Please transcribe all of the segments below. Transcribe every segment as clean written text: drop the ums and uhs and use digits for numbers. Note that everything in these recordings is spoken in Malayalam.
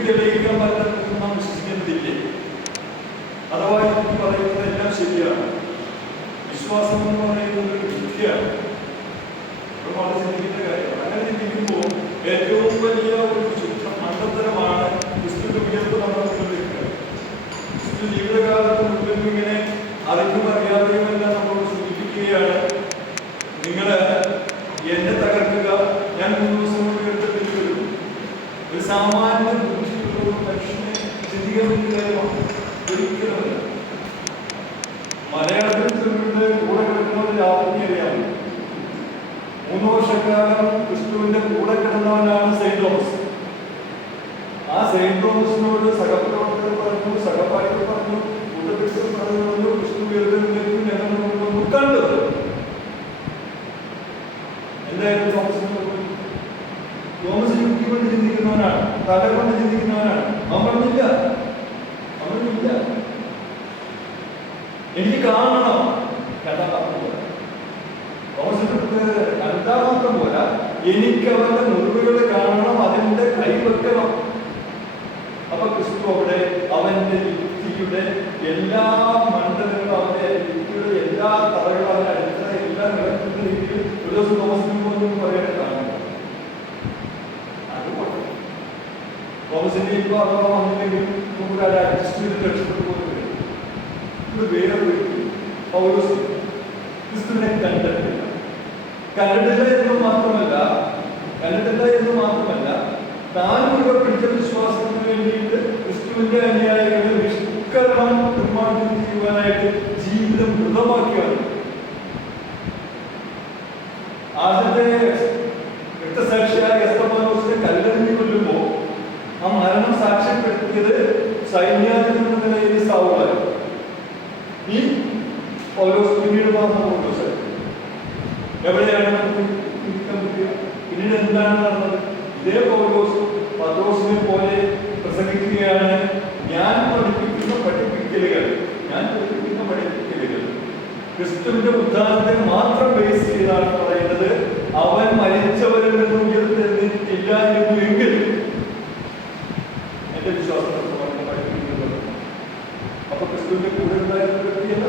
എനിക്ക് തെളിയിക്കാൻ പറ്റുന്ന നാം വിശ്വസിക്കുന്നില്ലേ? അഥവാ എനിക്ക് പറയുന്നത് എല്ലാം ശരിയാണ്. വിശ്വാസം എന്ന് പറയുന്നത് ഒരു വിദ്യയാണ്. ഒരുപാട് ചിന്തിക്കുന്ന കാര്യമാണ്. അങ്ങനെ ചിന്തിക്കുമ്പോൾ ഏറ്റവും വലിയ ഒരു ശുദ്ധ മണ്ഡലമാണ് ക്രിസ്തുവിന്റെ ഉയർത്ത് നമ്മൾ മുന്നിലേക്ക്. ക്രിസ്തു ജീവിതകാലത്ത് മുഴുവൻ ഇങ്ങനെ അറിഞ്ഞും അറിയാതെയുമെല്ലാം നമ്മളോട് സൂചിപ്പിക്കുകയാണ്, നിങ്ങള് എന്നെ തകർക്കുക, ഞാൻ 3 ദിവസം കൊണ്ട് ഉയർത്തത്തിൽ വരും. ഒരു സാമാന്യ ബുദ്ധിയുള്ള മനുഷ്യനെ ചിന്തിക്കാൻ പറ്റിയ കാര്യമാണ്. ഒരിക്കലുമല്ല. മലയാളത്തിൽ കൂടെ കിടക്കുന്നവർ രാത്രി അറിയാമോ? 3 വർഷക്കാലം ക്രിസ്തുവിന്റെ കൂടെ കിടന്നവനാണ് സെയിന്റ് തോമസ്. ആ സെയിന്റ് തോമസിനോട് സഹപ്രവർത്തകർ പറഞ്ഞു, സഹപാഠികൾ പറഞ്ഞു, കൂട്ടത്തിൽ പറഞ്ഞു, ക്രിസ്തു ഉയർത്തുന്നതിലേക്കും ഞങ്ങൾ കണ്ടത്. എന്തായാലും തോമസ് യുക്തി കൊണ്ട് ചിന്തിക്കുന്നവനാണ്, തല കൊണ്ട് ചിന്തിക്കുന്നവനാണ്. അവൻ പറഞ്ഞില്ല, എനിക്ക് കാണണം. കണ്ടാൽ മാത്രം പോരാ, എനിക്ക് അവന്റെ മുറിവുകൾ കാണണം, അതിന്റെ കൈവെക്കണം. അപ്പൊ ക്രിസ്തു അവിടെ അവന്റെ യുക്തിയുടെ എല്ലാ മണ്ഡലങ്ങളും, അവന്റെ യുക്തിയുടെ എല്ലാ തറകളും, അവന്റെ അടുത്ത എല്ലാം നിലനിൽക്കുന്ന രീതിയിൽ ഒരു ദിവസം തോമസിനും പറയാൻ കാണുന്നു. അതുകൊണ്ട് തോമസിന്റെ ഇപ്പൊ അഥവാ വന്നില്ലെങ്കിൽ നമുക്ക് അത് അഡ്ജസ്റ്റ് ചെയ്ത് രക്ഷപ്പെട്ടു പോകുന്നത്. ഇത് വേറൊരു പൗലോസ് ക്രിസ്തുവിനെ കണ്ടിട്ടില്ല എന്ന് മാത്രമല്ല താൻ മുഴുവൻ പിടിച്ച വിശ്വാസത്തിന് വേണ്ടിയിട്ട് ക്രിസ്തുവിന്റെ അനുയായികളെ നിഷ്കരണം നിർമ്മാണം ചെയ്യുവാനായിട്ട് ജീവിതം മൃതമാക്കിയാണ്. ആദ്യത്തെ രക്തസാക്ഷിയായ എസ്തഫാനോസിനെ കല്ലെറിഞ്ഞു കൊല്ലുമ്പോൾ ആ മരണം സാക്ഷ്യപ്പെടുത്തിയത് സൈന്യാധിപതി എന്ന നിലയിൽ സാവൂളായിരുന്നു. ഈ പൗലോസ് പിന്നീട് പറഞ്ഞ പൗലോസ് എവിടെയാണ് പിന്നീട് എന്താണ് നടന്നത്? ഇതേ പൗലോസ് പത്രോസിനെ പോലെ പ്രസംഗിക്കുകയാണ്, ഞാൻ പഠിപ്പിക്കുന്ന പഠിപ്പിക്കലുകൾ ക്രിസ്തുവിന്റെ ഉദ്ധാനത്തെ മാത്രം ബേസ് ചെയ്താണ് പറയുന്നത്. അവൻ മരിച്ചവരിൽ നിന്ന് ഉയർത്തെഴുന്നേറ്റില്ലായിരുന്നു എങ്കിൽ എന്റെ വിശ്വാസം പഠിപ്പിക്കുന്നത്. അപ്പൊ ക്രിസ്തുവിന്റെ കൂടെ ഉണ്ടായിരുന്ന വ്യക്തിയല്ല,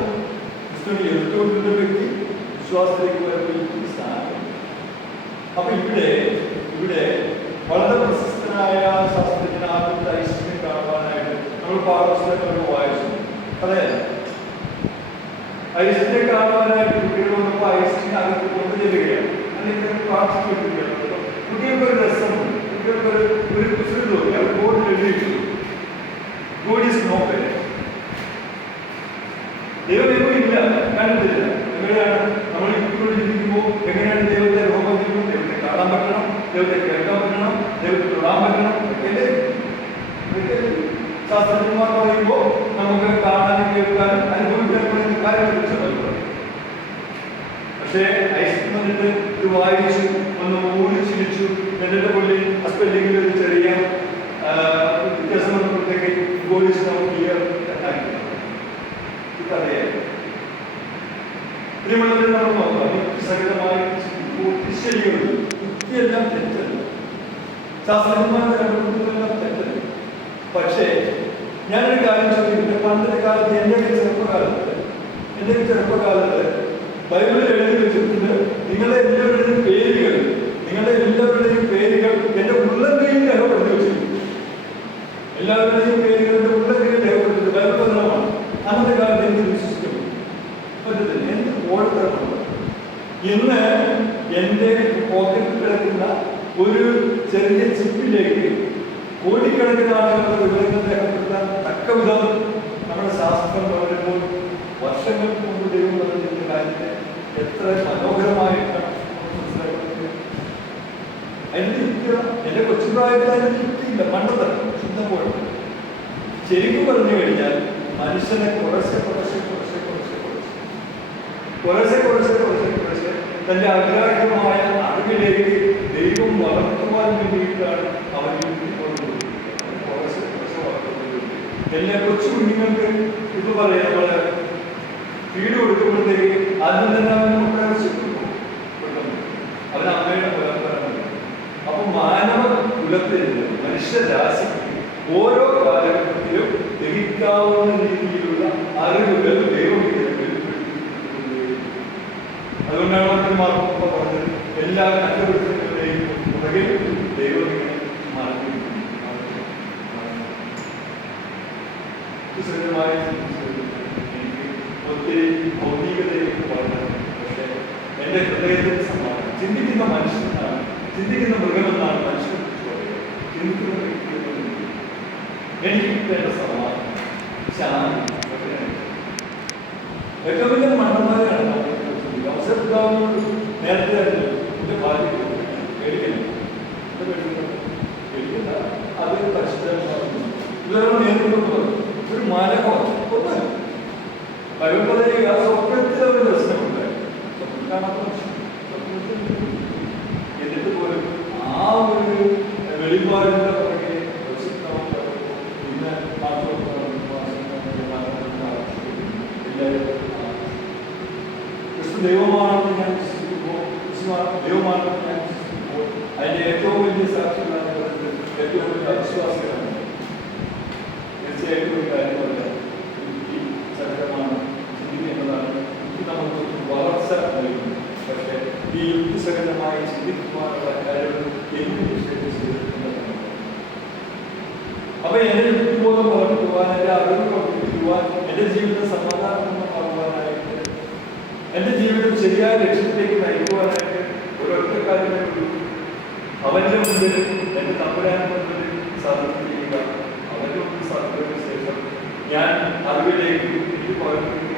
ക്രിസ്തുവിനെ എടുത്തുകൊണ്ടിരുന്ന വ്യക്തി വിശ്വാസത്തിലേക്ക് വരുന്ന സ്ഥാനം. അപ്പൊ ഇവിടെ വളരെ പ്രശസ്തനായ ശാസ്ത്രജ്ഞനാകുന്ന ഐസക്കിനെ കാണുവാനായിട്ട് നമ്മൾ പാഠപുസ്തകങ്ങൾ വായിച്ചു. അതെ, ഐസക്കിനെ കാണുവാനായിട്ട് കുട്ടികൾ വന്നപ്പോൾ ഐസക്കിനെ അകത്ത് കൊണ്ടു ചെല്ലുകയാണ്, അല്ലെങ്കിൽ പ്രാർത്ഥിക്കുകയാണ്. കുട്ടികൾക്കൊരു രസമുണ്ട്, കുട്ടികൾക്കൊരു കുസൃതി തോന്നി. അവർ ബോർഡിൽ എഴുതിയിട്ടു, ഗോഡ് ഈസ് നോ പേര്, ദൈവം ഇല്ല, കണ്ടിട്ടില്ല. എങ്ങനെയാണ് നമ്മൾ കുട്ടികളോട് ചിന്തിക്കുമ്പോൾ എങ്ങനെയാണ് ദൈവത്തെ രോഗം ചെയ്യുന്നത്? ദൈവത്തെ കാണാൻ പറ്റണം, ദൈവത്തെ കേൾക്കാൻ പറ്റണം, ദൈവത്തെ തൊടാൻ പറ്റണം. ശാസ്ത്രജ്ഞന്മാർ പറയുമ്പോൾ നമുക്ക് കാണാനും കേൾക്കാനും അനുഭവിക്കാനും കാര്യങ്ങൾ വെച്ച്. പക്ഷേ ഐസ്ക്രീം വന്നിട്ട് ഇത് വായിച്ചു, ഒന്ന് ഊഴിച്ചിരിച്ചു, എന്നിട്ട് പുള്ളി ഹസ്ബൻഡിൽ ഒരു ചെറിയ വ്യത്യാസം വന്നപ്പോഴത്തേക്ക് പോലീസ് നമുക്ക് ഇതറിയാം. നമ്മൾ നോക്കാം, സഹിതമായി ശരിയുള്ളൂ. യുക്തിയെല്ലാം തെറ്റല്ല, ശാസ്ത്രജ്ഞന്മാരുടെ കണ്ടുപിടുത്തമെല്ലാം തെറ്റല്ല. പക്ഷേ ഞാനൊരു കാര്യം ചോദിക്കുന്നത്, പണ്ടത്തെ കാലത്ത് എൻ്റെ ചെറുപ്പകാലത്ത് ബൈബിളിൽ എഴുതി വെച്ചിട്ടുണ്ട്, നിങ്ങളുടെ എല്ലാവരുടെയും പേരുകൾ എൻ്റെ ഉള്ളങ്കയിൽ രേഖപ്പെടുത്തി വെച്ചിട്ടുണ്ട്. എല്ലാവരുടെയും പേരുകൾ എൻ്റെ ഉള്ളങ്കയിൽ രേഖപ്പെടുത്തിയിട്ട് ബൈബിൾ പത്രമാണ്. അന്നത്തെ കാലത്ത് എനിക്ക് വിശ്വസിക്കും പറ്റത്തില്ല, എന്ത് ഓടത്തരമുണ്ട്. ഇന്ന് എൻ്റെ പോക്കറ്റിൽ കിടക്കുന്ന ഒരു ചെറിയ ചിപ്പിലേക്ക് കോടിക്കണക്കിന് ആളുകളുടെ വിവരങ്ങൾ രേഖപ്പെടുത്താൻ തക്ക വിധം നമ്മുടെ ശാസ്ത്രം വളരുമ്പോൾ വർഷങ്ങൾക്ക് മുമ്പ് ദൈവം പറഞ്ഞിരുന്ന കാര്യത്തെ എത്ര മനോഹരമായിട്ടാണ് മനസ്സിലാക്കുന്നത്. അതിൻ്റെ യുക്തി എൻ്റെ കൊച്ചുപ്രായത്തിൽ അതിൻ്റെ യുക്തിയില്ല, മണ്ടത്തരം ശുദ്ധമാണ്. ശരിക്കും പറഞ്ഞു കഴിഞ്ഞാൽ മനുഷ്യനെ കുറച്ച് തന്റെ അഗ്രാഹ്യമായ അറിവിലേക്ക് ദൈവം വളർത്തുവാൻ വേണ്ടിയിട്ടാണ് അവൻ എല്ലാ കൊച്ചു കുഞ്ഞുങ്ങൾക്ക് ഇപ്പൊ പറയാം, നമ്മള് ഫീഡ് കൊടുക്കുമ്പോഴത്തേക്ക് ആദ്യം തന്നെ അവന് അവൻ അമ്മയുടെ പരമ്പര. അപ്പൊ മാനവ കുലത്തിൽ മനുഷ്യരാശിക്ക് ഓരോ കാലഘട്ടത്തിലും ദഹിക്കാവുന്ന രീതിയിലുള്ള അറിവുകൾ ദൈവം അതുകൊണ്ടാണ് മാർക്കൊക്കെ പറഞ്ഞത് എല്ലാ കണ്ടുപിടുത്തങ്ങളുടെയും പുറകിൽ ദൈവം ഇങ്ങനെ സുഖമായി എനിക്ക് ഒത്തിരി ഭൗതികതയിലേക്ക് പറഞ്ഞു. പക്ഷേ എൻ്റെ ഹൃദയത്തിന് സമാധാനം. ചിന്തിക്കുന്ന മനുഷ്യനാണ്, ചിന്തിക്കുന്ന മൃഗമെന്നാണ് മനുഷ്യനെ കുറിച്ച് പറയുന്നത്. ചിന്തിക്കുന്ന വ്യക്തിയെന്ന് എനിക്ക് കിട്ടേണ്ട സമാധാനം, ശാന്തി. ഏറ്റവും വലിയ മണ്ഡലമാണ് അവസരത്താവുന്നത്. നേരത്തെ എൻ്റെ ഭാര്യ പേടിക്കണം, പേടിക്കണ്ട, അത് പരിശുദ്ധമാണ്. ഇവരുടെ നേതൃത്വം ഒരു മാനവ ഒന്ന് പരമ്പരയെ ആ സ്വപ്നത്തിൽ ഒരു ദർശനമുണ്ട്. സ്വപ്നം കാണാത്ത എന്നിട്ട് പോലും ആ ഒരു വെളിപാടിന്റെ പുറകെ ഇന്ന് ക്രിസ്തു ദൈവമാണെന്ന് ഞാൻ വിശ്വസിക്കുമ്പോൾ, ദൈവമാണെന്ന് ഞാൻ വിശ്വസിക്കുമ്പോൾ അതിന്റെ ഏറ്റവും വലിയ സാക്ഷികളാണ് ഏറ്റവും വലിയ അവിശ്വാസികളാണ്. തീർച്ചയായിട്ടും ഒരു കാര്യമല്ല, ഈ ചരിത്രമാണ് ചിന്തിക്കേണ്ടതാണ്. ഇത് നമുക്ക് വളർച്ച നൽകുന്നു. പക്ഷേ ഈ യുക്തിസഹജമായി ചിന്തിക്കുവാനുള്ള കാര്യങ്ങൾ എനിക്ക് ചെയ്തിട്ടുണ്ടെന്നാണ്. അപ്പൊ എന്റെ യുക്തിബോധം വളർത്തുവാൻ, എന്റെ അറിവ് വർദ്ധിപ്പിക്കുവാൻ, എന്റെ ജീവിതം സമാധാനമാകുവാനായിട്ട്, എന്റെ ജീവിതം ശരിയായ ലക്ഷ്യത്തിലേക്ക് നയിക്കുവാനായിട്ട് ഒരൊറ്റ കാര്യമേ ഉള്ളൂ. അവന്റെ മുമ്പിൽ, എന്റെ തമ്പുരാന്റെ മുമ്പിൽ സമർപ്പിക്കുക. അവന്റെ മുമ്പിൽ സമർപ്പിച്ച ശേഷം ഞാൻ അറിവിലേക്ക് എനിക്ക് പകർന്നു